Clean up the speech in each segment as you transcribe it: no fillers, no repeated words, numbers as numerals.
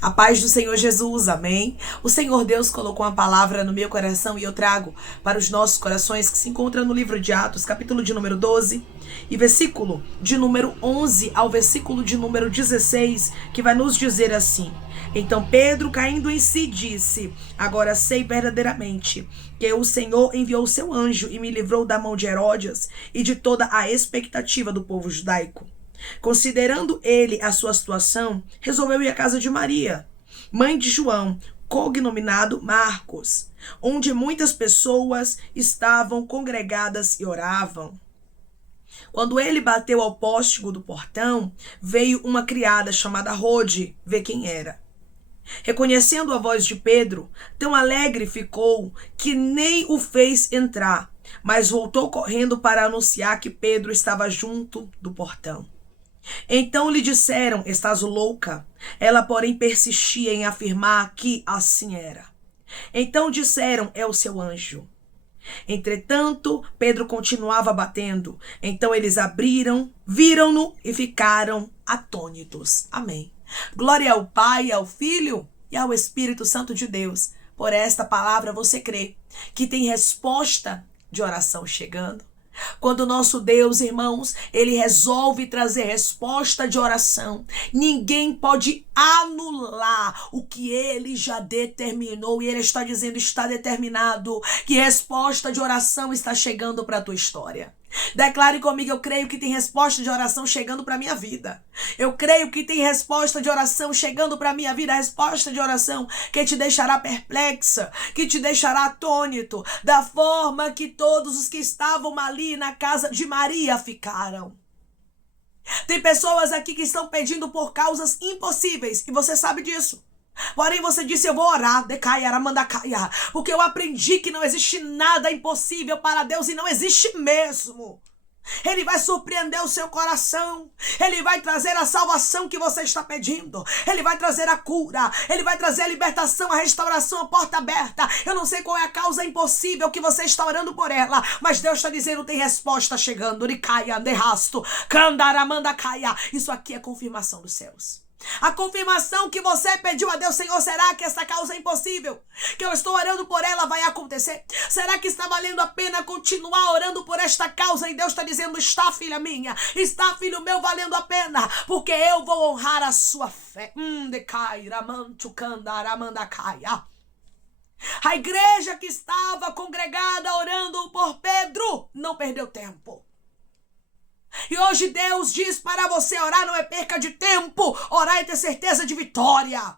A paz do Senhor Jesus, amém? O Senhor Deus colocou uma palavra no meu coração e eu trago para os nossos corações, que se encontra no livro de Atos, capítulo de número 12 e versículo de número 11 ao versículo de número 16, que vai nos dizer assim: Então Pedro, caindo em si, disse: Agora sei verdadeiramente que o Senhor enviou o seu anjo e me livrou da mão de Herodes e de toda a expectativa do povo judaico. Considerando ele a sua situação, resolveu ir à casa de Maria, mãe de João, cognominado Marcos, onde muitas pessoas estavam congregadas e oravam. Quando ele bateu ao póstigo do portão, veio uma criada chamada Rode ver quem era. Reconhecendo a voz de Pedro, tão alegre ficou que nem o fez entrar, mas voltou correndo para anunciar que Pedro estava junto do portão. Então lhe disseram: Estás louca? Ela, porém, persistia em afirmar que assim era. Então disseram: É o seu anjo. Entretanto, Pedro continuava batendo. Então eles abriram, viram-no e ficaram atônitos. Amém. Glória ao Pai, ao Filho e ao Espírito Santo de Deus. Por esta palavra você crê que tem resposta de oração chegando? Quando o nosso Deus, irmãos, ele resolve trazer resposta de oração, ninguém pode anular o que ele já determinou. E ele está dizendo: está determinado que resposta de oração está chegando para a tua história. Declare comigo: eu creio que tem resposta de oração chegando para a minha vida. Eu creio que tem resposta de oração chegando para a minha vida. Resposta de oração que te deixará perplexa, que te deixará atônito, da forma que todos os que estavam ali na casa de Maria ficaram. Tem pessoas aqui que estão pedindo por causas impossíveis e você sabe disso. Porém você disse: eu vou orar, porque eu aprendi que não existe nada impossível para Deus, e não existe mesmo. Ele vai surpreender o seu coração. Ele vai trazer a salvação que você está pedindo. Ele vai trazer a cura. Ele vai trazer a libertação, a restauração, a porta aberta. Eu não sei qual é a causa impossível que você está orando por ela, mas Deus está dizendo: tem resposta chegando. Isso aqui é confirmação dos céus. A confirmação que você pediu a Deus: Senhor, será que essa causa é impossível, que eu estou orando por ela, vai acontecer? Será que está valendo a pena continuar orando por esta causa? E Deus está dizendo: está, filha minha, está, filho meu, valendo a pena, porque eu vou honrar a sua fé. A igreja que estava congregada orando por Pedro não perdeu tempo. E hoje Deus diz para você: orar não é perca de tempo. Orar é ter certeza de vitória.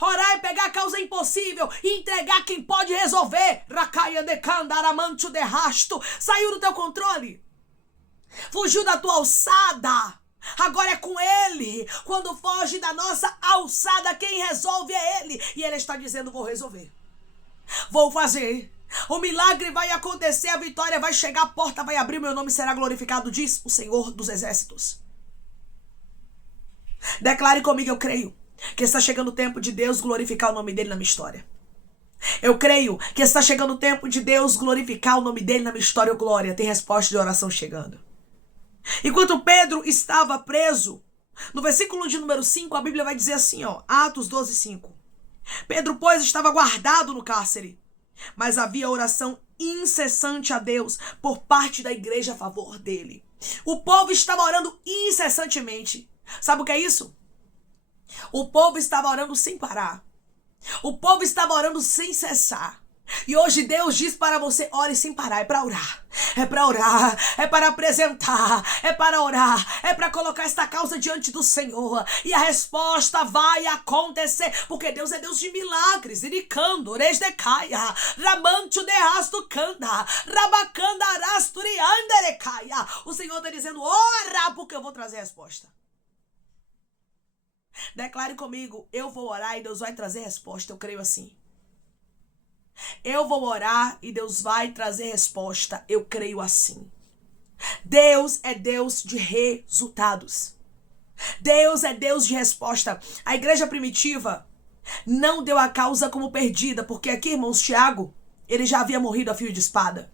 Orar é pegar a causa impossível e entregar quem pode resolver. Saiu do teu controle, fugiu da tua alçada. Agora é com ele. Quando foge da nossa alçada, quem resolve é ele. E ele está dizendo: vou resolver, vou fazer. O milagre vai acontecer, a vitória vai chegar, a porta vai abrir, meu nome será glorificado, diz o Senhor dos Exércitos. Declare comigo: eu creio que está chegando o tempo de Deus glorificar o nome dele na minha história. Eu creio que está chegando o tempo de Deus glorificar o nome dele na minha história. Glória, tem resposta de oração chegando. Enquanto Pedro estava preso, no versículo de número 5, a Bíblia vai dizer assim, Atos 12, 5. Pedro, pois, estava guardado no cárcere, mas havia oração incessante a Deus por parte da igreja a favor dele. O povo estava orando incessantemente. Sabe o que é isso? O povo estava orando sem parar. O povo estava orando sem cessar. E hoje Deus diz para você: ore sem parar. É para orar, é para orar, é para apresentar, é para orar, é para colocar esta causa diante do Senhor, e a resposta vai acontecer, porque Deus é Deus de milagres. Iricando, resdecaia, ramancho derrasto canda, rabacanda arasturi anderecaia. O Senhor está dizendo: ora, porque eu vou trazer a resposta. Declare comigo: eu vou orar e Deus vai trazer resposta. Eu creio assim. Eu vou orar e Deus vai trazer resposta. Eu creio assim. Deus é Deus de resultados. Deus é Deus de resposta. A igreja primitiva não deu a causa como perdida, porque aqui, irmãos, Tiago, ele já havia morrido a fio de espada.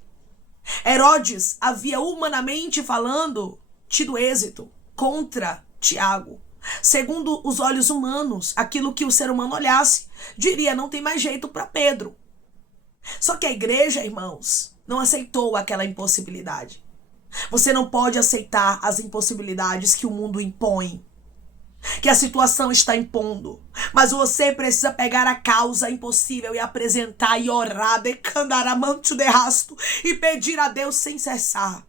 Herodes havia, humanamente falando, tido êxito contra Tiago. Segundo os olhos humanos, aquilo que o ser humano olhasse, diria, não tem mais jeito para Pedro. Só que a igreja, irmãos, não aceitou aquela impossibilidade. Você não pode aceitar as impossibilidades que o mundo impõe, que a situação está impondo. Mas você precisa pegar a causa impossível e apresentar e orar, decandaramanto de rasto, e pedir a Deus sem cessar.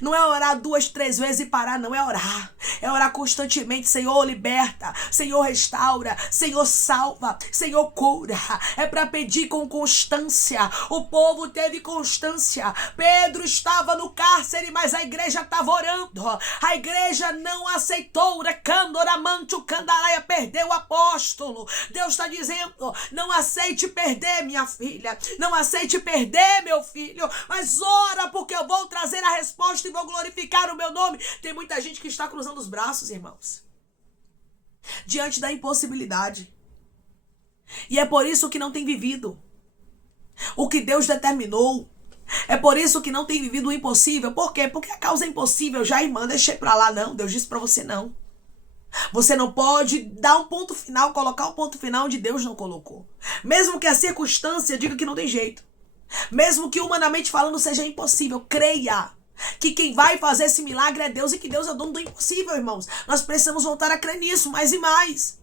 Não é orar 2, 3 vezes e parar, não é orar. É orar constantemente. Senhor, liberta. Senhor, restaura. Senhor, salva. Senhor, cura. É para pedir com constância. O povo teve constância. Pedro estava no cárcere, mas a igreja estava orando. A igreja não aceitou. Candaraia perdeu o apóstolo. Deus está dizendo, não aceite perder minha filha. Não aceite perder meu filho. Mas ora, porque eu vou trazer a resposta e vou glorificar o meu nome. Tem muita gente que está cruzando os braços, irmãos, diante da impossibilidade. E é por isso que não tem vivido o que Deus determinou. É por isso que não tem vivido o impossível. Por quê? Porque a causa é impossível. Já, irmã, deixei pra lá. Não, Deus disse pra você não. Você não pode dar um ponto final, colocar um ponto final onde Deus não colocou. Mesmo que a circunstância diga que não tem jeito. Mesmo que humanamente falando seja impossível. Creia que quem vai fazer esse milagre é Deus e que Deus é o dono do impossível, irmãos. Nós precisamos voltar a crer nisso mais e mais.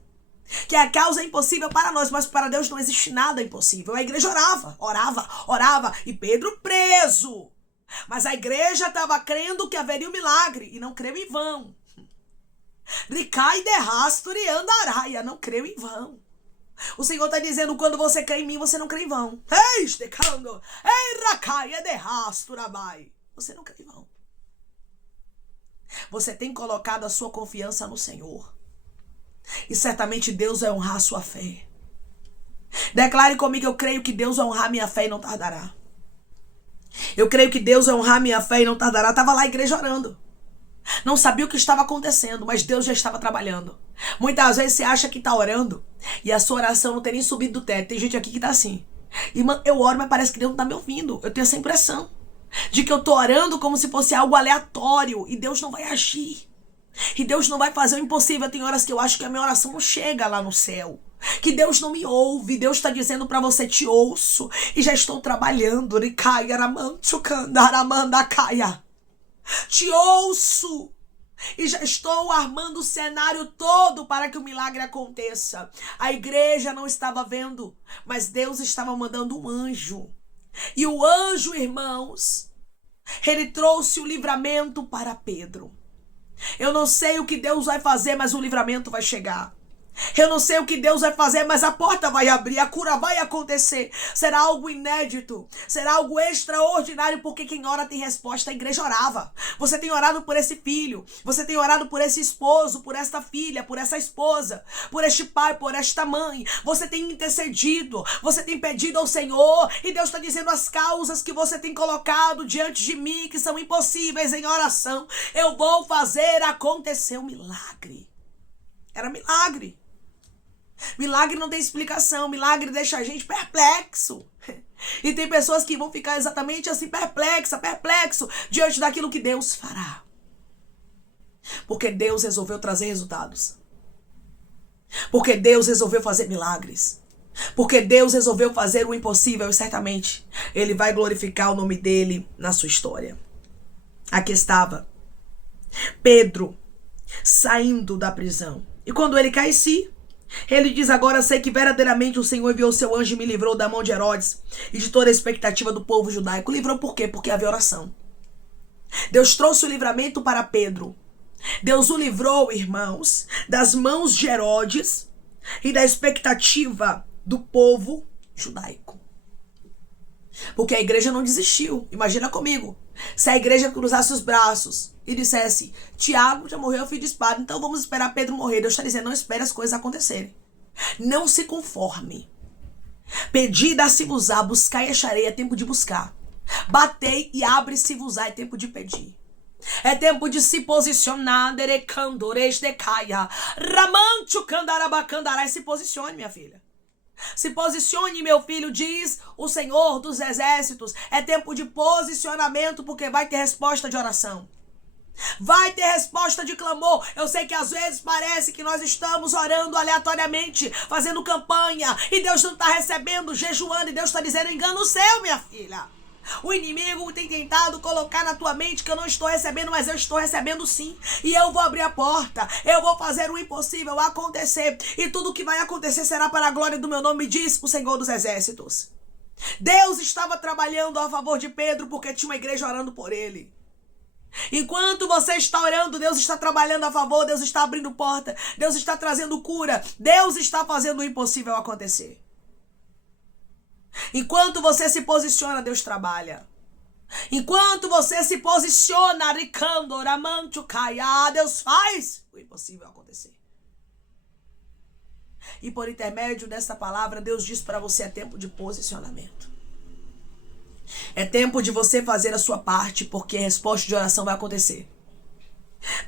Que a causa é impossível para nós, mas para Deus não existe nada impossível. A igreja orava. E Pedro preso. Mas a igreja estava crendo que haveria um milagre e não creu em vão. Ricai de rasturi andaraia, não creu em vão. O Senhor está dizendo, quando você crê em mim, você não crê em vão. Ei, estecando. Ei, racaia de rasturabai. Você não crê em vão. Você tem colocado a sua confiança no Senhor. E certamente Deus vai honrar a sua fé. Declare comigo, eu creio que Deus vai honrar minha fé e não tardará. Eu creio que Deus vai honrar minha fé e não tardará. Estava lá a igreja orando. Não sabia o que estava acontecendo, mas Deus já estava trabalhando. Muitas vezes você acha que está orando e a sua oração não tem nem subido do teto. Tem gente aqui que está assim. Irmã, eu oro, mas parece que Deus não está me ouvindo. Eu tenho essa impressão de que eu tô orando como se fosse algo aleatório e Deus não vai agir. E Deus não vai fazer o impossível. Tem horas que eu acho que a minha oração não chega lá no céu. Que Deus não me ouve. Deus está dizendo para você, te ouço e já estou trabalhando. Te ouço e já estou armando o cenário todo para que o milagre aconteça. A igreja não estava vendo, mas Deus estava mandando um anjo. E o anjo, irmãos, ele trouxe o livramento para Pedro. Eu não sei o que Deus vai fazer, mas o livramento vai chegar. Eu não sei o que Deus vai fazer, mas a porta vai abrir, a cura vai acontecer. Será algo inédito, será algo extraordinário, porque quem ora tem resposta. A igreja orava. Você tem orado por esse filho, você tem orado por esse esposo, por esta filha, por essa esposa, por este pai, por esta mãe. Você tem intercedido, você tem pedido ao Senhor, e Deus está dizendo as causas que você tem colocado diante de mim, que são impossíveis em oração. Eu vou fazer acontecer um milagre. Era milagre. Milagre não tem explicação. Milagre deixa a gente perplexo. E tem pessoas que vão ficar exatamente assim, perplexo diante daquilo que Deus fará. Porque Deus resolveu trazer resultados. Porque Deus resolveu fazer milagres. Porque Deus resolveu fazer o impossível e certamente Ele vai glorificar o nome dEle na sua história. Aqui estava Pedro saindo da prisão. E quando ele cai em si, ele diz, agora sei que verdadeiramente o Senhor enviou seu anjo e me livrou da mão de Herodes e de toda a expectativa do povo judaico. Livrou por quê? Porque havia oração. Deus trouxe o livramento para Pedro. Deus o livrou, irmãos, das mãos de Herodes e da expectativa do povo judaico. Porque a igreja não desistiu. Imagina comigo. Se a igreja cruzasse os braços e dissesse, Tiago já morreu, filho de espada, então vamos esperar Pedro morrer. Deus está dizendo, não espere as coisas acontecerem. Não se conforme. Pedi e dá-se-vos-á, buscai e acharei, é tempo de buscar. Batei e abre-se-vos-á, é tempo de pedir. É tempo de se posicionar. Se posicione, minha filha. Se posicione, meu filho, diz o Senhor dos Exércitos. É tempo de posicionamento, porque vai ter resposta de oração. Vai ter resposta de clamor. Eu sei que às vezes parece que nós estamos orando aleatoriamente, fazendo campanha, e Deus não está recebendo, jejuando, e Deus está dizendo: engano seu, minha filha. O inimigo tem tentado colocar na tua mente que eu não estou recebendo, mas eu estou recebendo sim. E eu vou abrir a porta, eu vou fazer o impossível acontecer. E tudo que vai acontecer será para a glória do meu nome, diz o Senhor dos Exércitos. Deus estava trabalhando a favor de Pedro porque tinha uma igreja orando por ele. Enquanto você está orando, Deus está trabalhando a favor, Deus está abrindo porta, Deus está trazendo cura, Deus está fazendo o impossível acontecer. Enquanto você se posiciona, Deus trabalha. Enquanto você se posiciona, Deus faz o impossível acontecer. E por intermédio dessa palavra, Deus diz para você: é tempo de posicionamento. É tempo de você fazer a sua parte, porque a resposta de oração vai acontecer.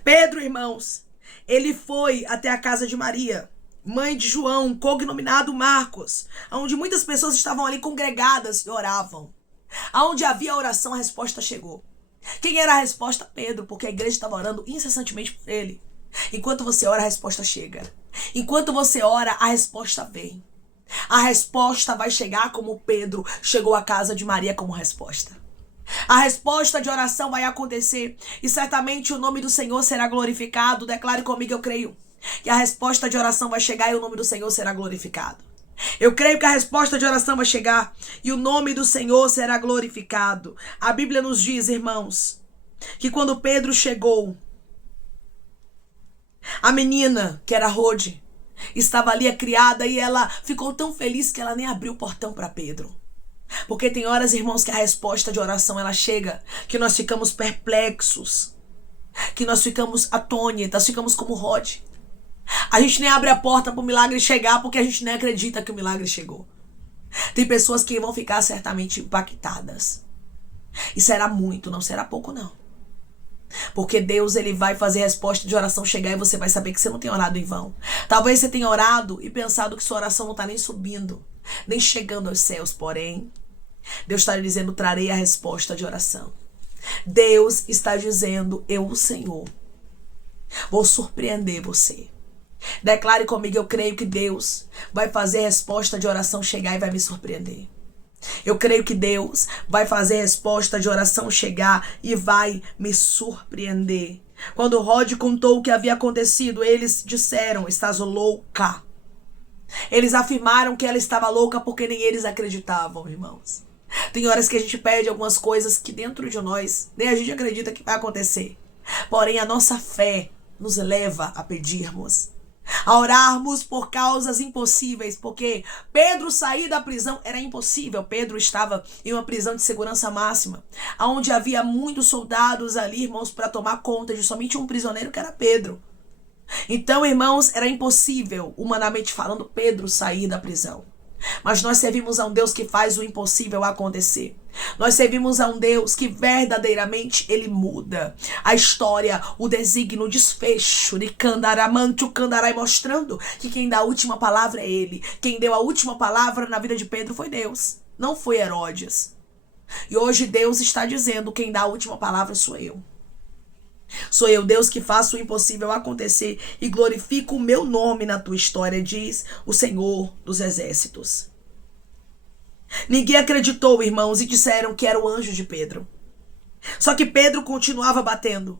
Pedro, irmãos, ele foi até a casa de Maria, mãe de João, cognominado Marcos, onde muitas pessoas estavam ali congregadas e oravam. Aonde havia oração, a resposta chegou. Quem era a resposta? Pedro, porque a igreja estava orando incessantemente por ele. Enquanto você ora, a resposta chega. Enquanto você ora, a resposta vem. A resposta vai chegar como Pedro chegou à casa de Maria como resposta. A resposta de oração vai acontecer e certamente o nome do Senhor será glorificado. Declare comigo: eu creio que a resposta de oração vai chegar e o nome do Senhor será glorificado. Eu creio que a resposta de oração vai chegar e o nome do Senhor será glorificado. A Bíblia nos diz, irmãos, que quando Pedro chegou, a menina, que era Rode, estava ali, a criada, e ela ficou tão feliz que ela nem abriu o portão para Pedro. Porque tem horas, irmãos, que a resposta de oração ela chega, que nós ficamos perplexos, que nós ficamos atônitas, ficamos como Rode. A gente nem abre a porta para o milagre chegar porque a gente nem acredita que o milagre chegou. Tem pessoas que vão ficar certamente impactadas. E será muito, não será pouco não. Porque Deus, ele vai fazer a resposta de oração chegar e você vai saber que você não tem orado em vão. Talvez você tenha orado e pensado que sua oração não está nem subindo, nem chegando aos céus. Porém, Deus está dizendo: trarei a resposta de oração. Deus está dizendo: eu, o Senhor, vou surpreender você. Declare comigo: eu creio que Deus vai fazer a resposta de oração chegar e vai me surpreender. Eu creio que Deus vai fazer a resposta de oração chegar e vai me surpreender. Quando Rode contou o que havia acontecido, eles disseram: estás louca. Eles afirmaram que ela estava louca porque nem eles acreditavam, irmãos. Tem horas que a gente pede algumas coisas que dentro de nós nem a gente acredita que vai acontecer. Porém, a nossa fé nos leva a pedirmos, a orarmos por causas impossíveis, porque Pedro sair da prisão era impossível. Pedro estava em uma prisão de segurança máxima, onde havia muitos soldados ali, irmãos, para tomar conta de somente um prisioneiro, que era Pedro. Então, irmãos, era impossível, humanamente falando, Pedro sair da prisão. Mas nós servimos a um Deus que faz o impossível acontecer. Nós servimos a um Deus que verdadeiramente ele muda a história, o desígnio, o desfecho de Candaramanto, Candarai, mostrando que quem dá a última palavra é ele. Quem deu a última palavra na vida de Pedro foi Deus, não foi Herodes. E hoje Deus está dizendo: quem dá a última palavra sou eu. Sou eu, Deus, que faço o impossível acontecer e glorifico o meu nome na tua história, diz o Senhor dos Exércitos. Ninguém acreditou, irmãos, e disseram que era o anjo de Pedro. Só que Pedro continuava batendo.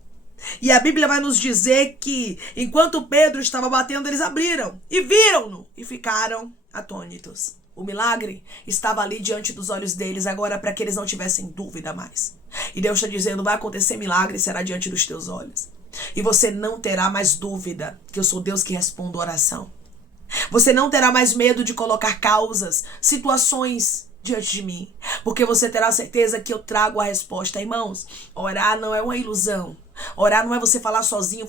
E a Bíblia vai nos dizer que, enquanto Pedro estava batendo, eles abriram e viram-no e ficaram atônitos. O milagre estava ali diante dos olhos deles agora, para que eles não tivessem dúvida mais. E Deus está dizendo: vai acontecer milagre, será diante dos teus olhos. E você não terá mais dúvida que eu sou Deus que respondo oração. Você não terá mais medo de colocar causas, situações diante de mim, porque você terá certeza que eu trago a resposta. Irmãos, orar não é uma ilusão. Orar não é você falar sozinha,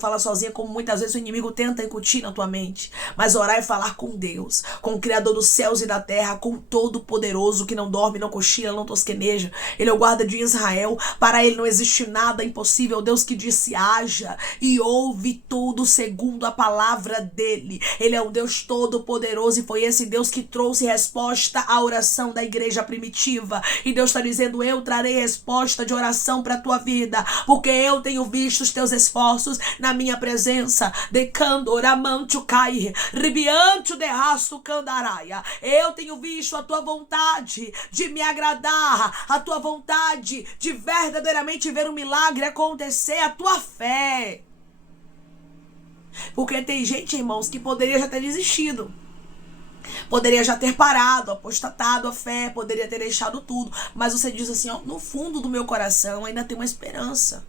como muitas vezes o inimigo tenta incutir na tua mente. Mas orar é falar com Deus, com o Criador dos céus e da terra, com o Todo-Poderoso, que não dorme, não cochila, não tosqueneja. Ele é o guarda de Israel. Para ele não existe nada impossível. Deus que disse: haja, e ouve tudo segundo a palavra dele. Ele é um Deus Todo-Poderoso, e foi esse Deus que trouxe resposta à oração da igreja primitiva. E Deus está dizendo: eu trarei resposta de oração para a tua vida, porque eu tenho visto visto os teus esforços na minha presença. Decando, oramancho cai, ribiancho derrasto candaraia. Eu tenho visto a tua vontade de me agradar, a tua vontade de verdadeiramente ver um milagre acontecer, a tua fé. Porque tem gente, irmãos, que poderia já ter desistido. Poderia já ter parado, apostatado a fé, poderia ter deixado tudo. Mas você diz assim, ó, no fundo do meu coração ainda tem uma esperança.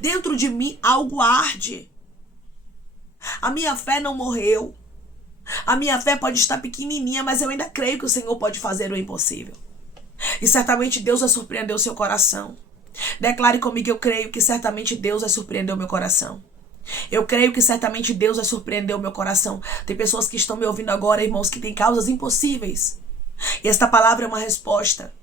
Dentro de mim algo arde. A minha fé não morreu. A minha fé pode estar pequenininha, mas eu ainda creio que o Senhor pode fazer o impossível. E certamente Deus vai surpreender o seu coração. Declare comigo, eu creio que certamente Deus vai surpreender o meu coração. Eu creio que certamente Deus vai surpreender o meu coração. Tem pessoas que estão me ouvindo agora, irmãos, que têm causas impossíveis. E esta palavra é uma resposta.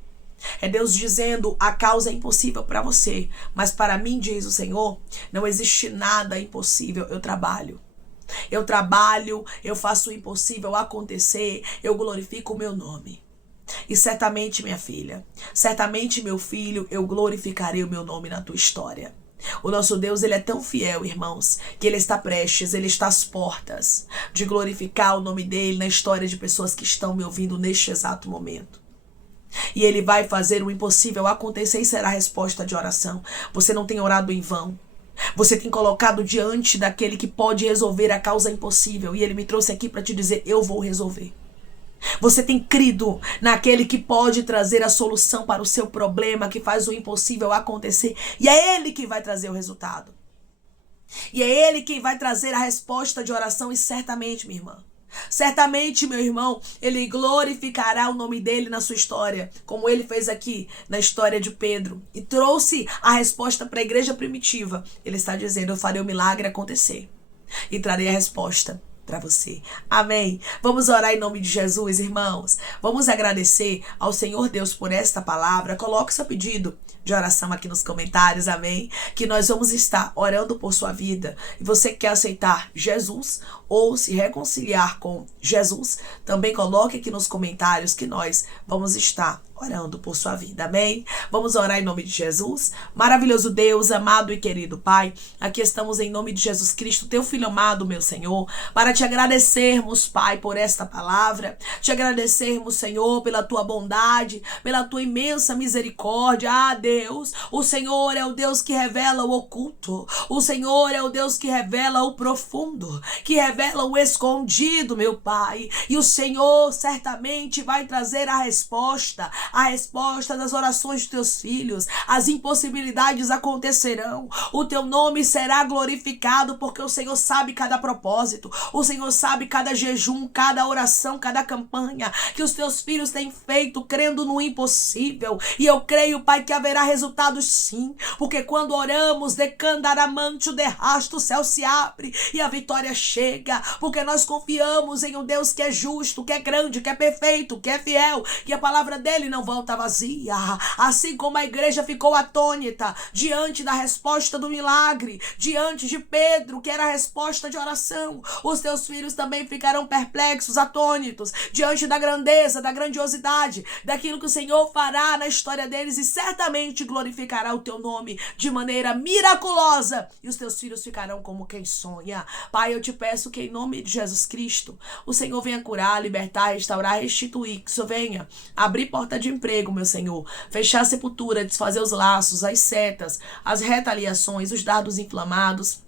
É Deus dizendo, a causa é impossível para você, mas para mim, diz o Senhor, não existe nada impossível. Eu trabalho, eu faço o impossível acontecer, eu glorifico o meu nome. E certamente, minha filha, certamente, meu filho, eu glorificarei o meu nome na tua história. O nosso Deus, ele é tão fiel, irmãos, que ele está prestes, ele está às portas de glorificar o nome dele na história de pessoas que estão me ouvindo neste exato momento. E ele vai fazer o impossível acontecer e será a resposta de oração. Você não tem orado em vão. Você tem colocado diante daquele que pode resolver a causa impossível. E ele me trouxe aqui para te dizer, eu vou resolver. Você tem crido naquele que pode trazer a solução para o seu problema, que faz o impossível acontecer. E é ele que vai trazer o resultado. E é ele quem vai trazer a resposta de oração. E certamente, minha irmã, certamente, meu irmão, ele glorificará o nome dele na sua história, como ele fez aqui na história de Pedro. E trouxe a resposta para a igreja primitiva. Ele está dizendo, eu farei o milagre acontecer. E trarei a resposta para você. Amém. Vamos orar em nome de Jesus, irmãos. Vamos agradecer ao Senhor Deus por esta palavra. Coloque seu pedido de oração aqui nos comentários, amém? Que nós vamos estar orando por sua vida. E você quer aceitar Jesus ou se reconciliar com Jesus, também coloque aqui nos comentários que nós vamos estar orando por sua vida, amém? Vamos orar em nome de Jesus. Maravilhoso Deus, amado e querido Pai, aqui estamos em nome de Jesus Cristo, teu Filho amado, meu Senhor, para te agradecermos, Pai, por esta palavra, te agradecermos, Senhor, pela tua bondade, pela tua imensa misericórdia. Ah, Deus, o Senhor é o Deus que revela o oculto, o Senhor é o Deus que revela o profundo, que revela o escondido, meu Pai, e o Senhor certamente vai trazer a resposta das orações dos teus filhos. As impossibilidades acontecerão, o teu nome será glorificado, porque o Senhor sabe cada propósito, o Senhor sabe cada jejum, cada oração, cada campanha que os teus filhos têm feito, crendo no impossível. E eu creio, Pai, que haverá resultados sim, porque quando oramos, decandaramancho, derrasto, o céu se abre e a vitória chega, porque nós confiamos em um Deus que é justo, que é grande, que é perfeito, que é fiel, que a palavra dele não volta vazia. Assim como a igreja ficou atônita diante da resposta do milagre, diante de Pedro, que era a resposta de oração, os teus filhos também ficarão perplexos, atônitos, diante da grandeza, da grandiosidade, daquilo que o Senhor fará na história deles, e certamente glorificará o teu nome de maneira miraculosa, e os teus filhos ficarão como quem sonha. Pai, eu te peço que em nome de Jesus Cristo, o Senhor venha curar, libertar, restaurar, restituir, que o Senhor venha abrir porta de emprego, meu Senhor, fechar a sepultura, desfazer os laços, as setas, as retaliações, os dardos inflamados,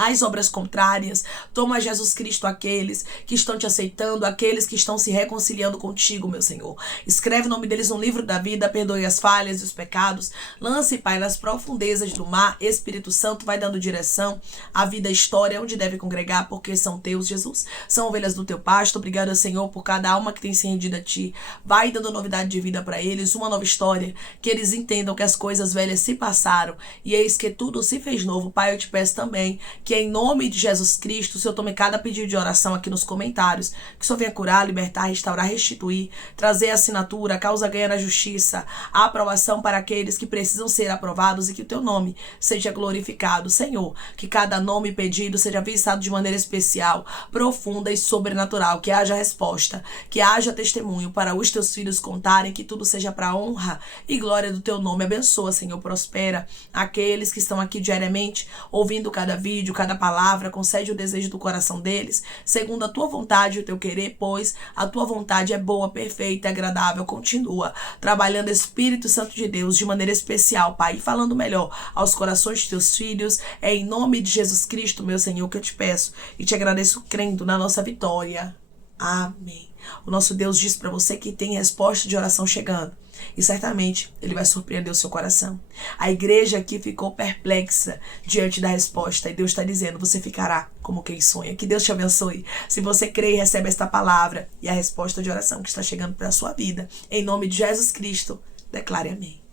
as obras contrárias. Toma, Jesus Cristo, aqueles que estão te aceitando, aqueles que estão se reconciliando contigo, meu Senhor. Escreve o nome deles no livro da vida, perdoe as falhas e os pecados. Lance, Pai, nas profundezas do mar. Espírito Santo vai dando direção à vida, à história, onde deve congregar, porque são teus, Jesus. São ovelhas do teu pasto. Obrigada, Senhor, por cada alma que tem se rendido a ti. Vai dando novidade de vida para eles, uma nova história, que eles entendam que as coisas velhas se passaram e eis que tudo se fez novo. Pai, eu te peço também que em nome de Jesus Cristo, o Senhor tome cada pedido de oração aqui nos comentários, que o Senhor venha curar, libertar, restaurar, restituir, trazer a assinatura, a causa ganha na justiça, a aprovação para aqueles que precisam ser aprovados e que o teu nome seja glorificado. Senhor, que cada nome pedido seja visado de maneira especial, profunda e sobrenatural, que haja resposta, que haja testemunho para os teus filhos contarem, que tudo seja para a honra e glória do teu nome. Abençoa, Senhor, prospera aqueles que estão aqui diariamente, ouvindo cada vídeo, cada palavra, concede o desejo do coração deles, segundo a tua vontade e o teu querer, pois a tua vontade é boa, perfeita e agradável. Continua trabalhando, Espírito Santo de Deus, de maneira especial, Pai, e falando melhor aos corações de teus filhos. É em nome de Jesus Cristo, meu Senhor, que eu te peço e te agradeço crendo na nossa vitória. Amém. O nosso Deus diz para você que tem resposta de oração chegando. E certamente Ele vai surpreender o seu coração. A igreja aqui ficou perplexa diante da resposta. E Deus está dizendo, você ficará como quem sonha. Que Deus te abençoe. Se você crê e recebe esta palavra e a resposta de oração que está chegando para a sua vida, em nome de Jesus Cristo, declare amém.